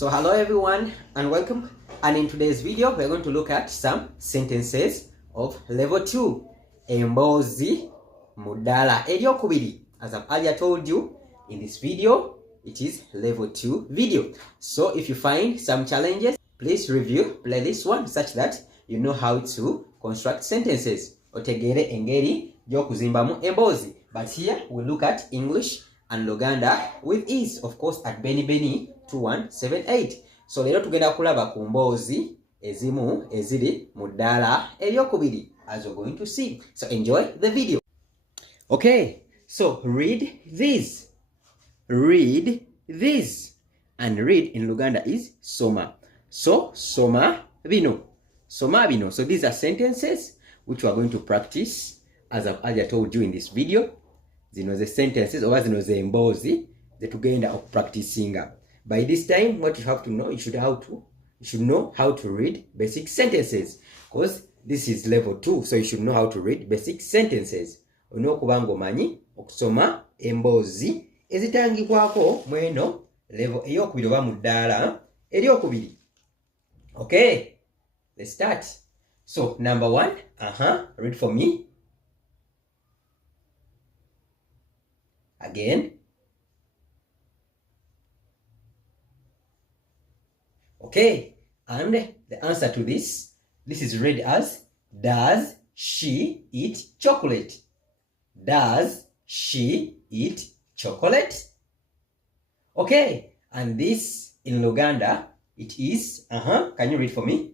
So hello everyone and welcome, and in today's video we're going to look at some sentences of level 2 emboozi mudala eryokubiri. As I've earlier told you, in this video it is level 2 video. So if you find some challenges, please review playlist 1 such that you know how to construct sentences otegere engeri gy'okuzimbamu emboozi. But here we look at English and Luganda with ease, of course, at Beni 2178. So lero tugenda kulaba ku mboozi ezimu eziri mu ddaala eryokubiri, as you're going to see. So enjoy the video. Okay, so read these. Read these. And read in Luganda is soma. So soma bino. Soma bino. So these are sentences which we are going to practice, as I've earlier told you in this video. Zino ze sentences oba zino ze emboozi zetugenda okupracticinga. By this time, what you have to know, you should know how to read basic sentences, because this is level 2, so you should know how to read basic sentences. Olina okuba ng'omanyi okusoma emboozi ezitangibwako mweno level ey'okubiri oba mu ddaala eryokubiri. Okay, let's start. So number 1, read for me. Again. Okay, and the answer to this is read as, does she eat chocolate? Does she eat chocolate? Okay, and this in Luganda, it is, can you read for me?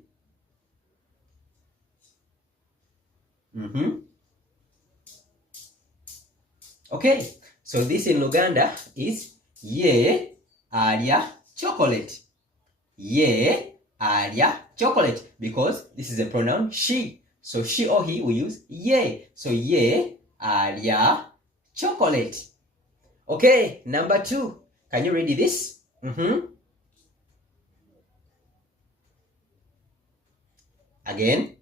Okay, so this in Luganda is ye alya chocolate. Ye alya chocolate, because this is a pronoun she. So she or he will use ye. So ye alya chocolate. Okay, number 2. Can you read this? Again.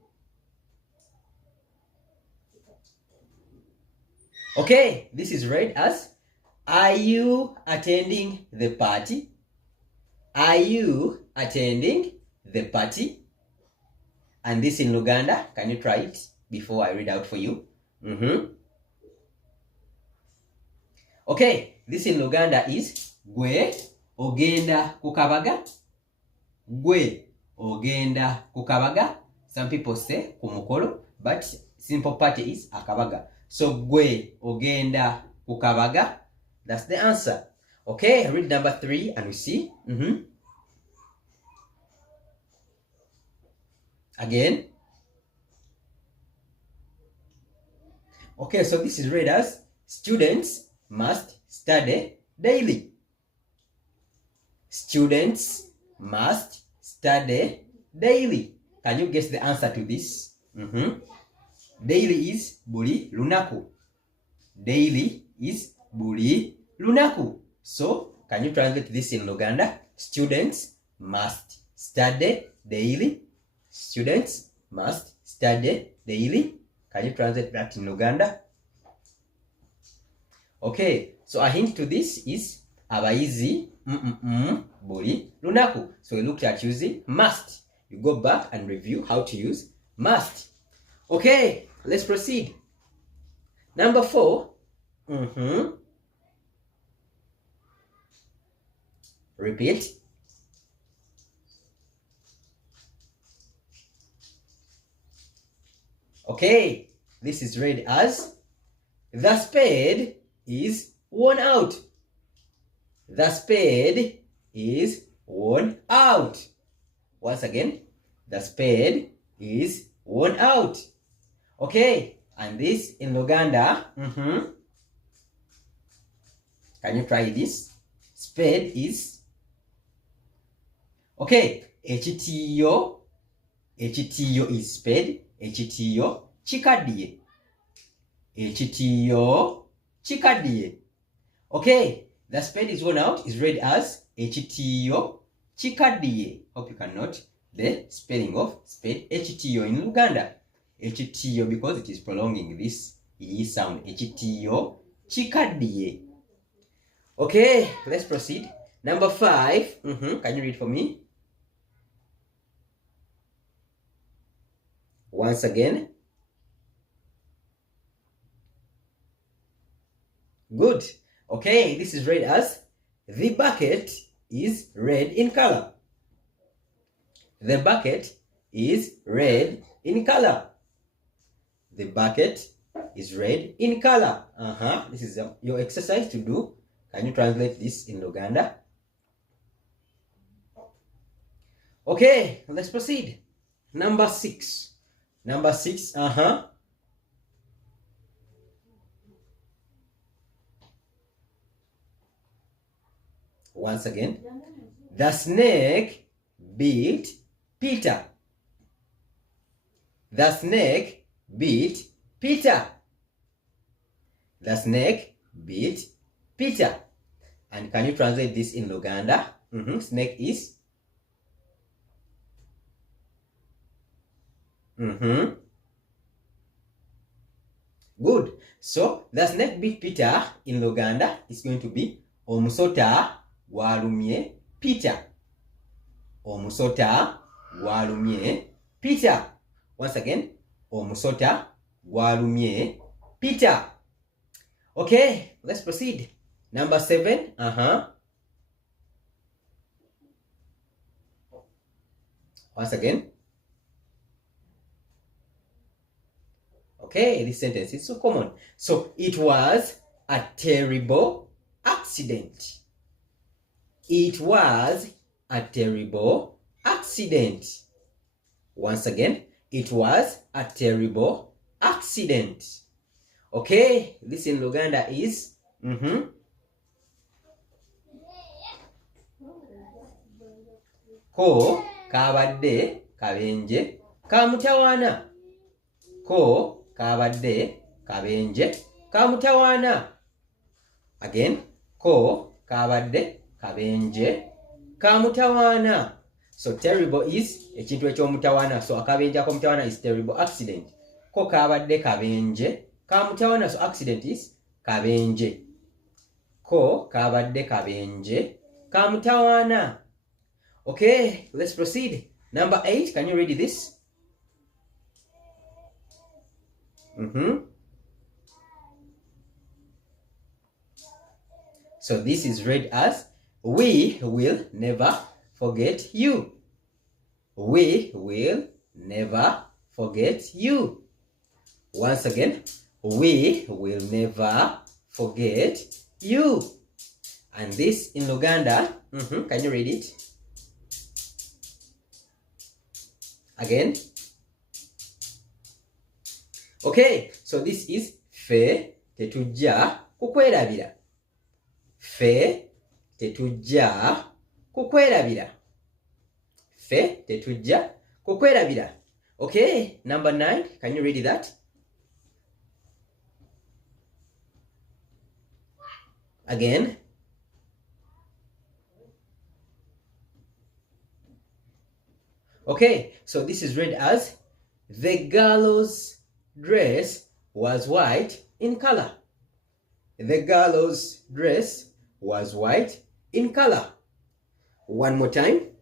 Okay, this is read as, are you attending the party? Are you attending the party? And this in Luganda, can you try it before I read out for you? Okay, this in Luganda is, gwe ogenda kukabaga. Gwe ogenda kukabaga. Some people say kumukolo, but simple party is akabaga. So gwe ogenda kukabaga. That's the answer. Okay, read number 3 and we see. Again. Okay, so this is read as, students must study daily. Students must study daily. Can you guess the answer to this? Daily is buli lunaku. Daily is buli lunaku. So, can you translate this in Luganda? Students must study daily. Students must study daily. Can you translate that in Luganda? Okay, so a hint to this is abayizi buli lunaku. So we looked at using must. You go back and review how to use must. Okay, let's proceed. Number 4. Repeat. Okay, this is read as, the spade is worn out. The spade is worn out. Once again, the spade is worn out. Okay, and this in Luganda, can you try this? Spade is, okay, ekitiyo is spade, ekitiyo chikadiye. Ekitiyo chikadiye. Okay, the spade is worn out is read as ekitiyo chikadiye. Hope you can note the spelling of spade, ekitiyo in Luganda. Ekitiyo, because it is prolonging this E sound. Ekitiyo chikadiye. Okay, let's proceed. Number 5. Can you read for me? Once again. Good. Okay, this is read as the bucket is red in color. The bucket is red in color. The bucket is red in color. This is your exercise to do. Can you translate this in Luganda? Okay, let's proceed. Number 6. Number 6, Once again. The snake bit Peter. The snake bit Peter. The snake bit Peter. And can you translate this in Luganda? Snake is Good. So the snake bit Peter in Luganda is going to be omusota gwalumye Peter. Omusota gwalumye Peter. Once again, omusota gwalumye Peter. Okay, let's proceed. Number 7. Once again. Okay, this sentence is so common. So, it was a terrible accident. It was a terrible accident. Once again, it was a terrible accident. Okay, this in Luganda is Ko kabadde kabenje kamutawana. Ko kabadde kabenje kamutawana. Again, ko kabadde kabenje kamutawana. So terrible is ekintu ekyomutawana. So akabenje akomutawana is terrible accident. Ko kabadde kabenje kamutawana. So accident is kabenje. Ko kabadde kabenje kamutawana. Okay, let's proceed. Number 8, can you read this? So this is read as, we will never forget you. We will never forget you. Once again, we will never forget you. And this in Luganda, can you read it? Again. Okay, so this is fe tetujja kukwerabira. Fe tetujja kukwerabira. Fe tetujja kukwerabira. Okay, number 9, can you read that? Again. Okay, so this is read as, the gallows dress was white in color. The gallows dress was white in color. One more time.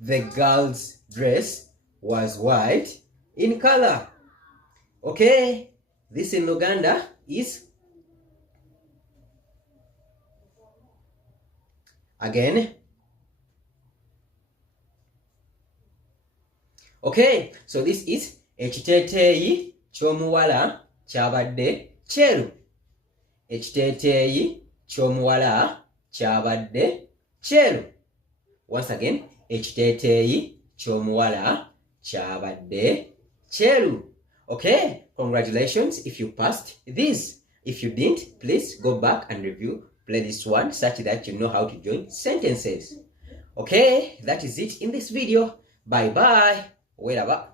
The girl's dress was white in color. Okay, this in Luganda is, again. Okay, so this is ekiteeteeyi ky'omuwala kyabadde kyeru. Ekiteeteeyi ky'omuwala kyabadde kyeru. Once again, ekiteeteeyi ky'omuwala kyabadde kyeru. Okay, congratulations if you passed this. If you didn't, please go back and review playlist 1 such that you know how to join sentences. Okay, that is it in this video. Bye bye. Wait about.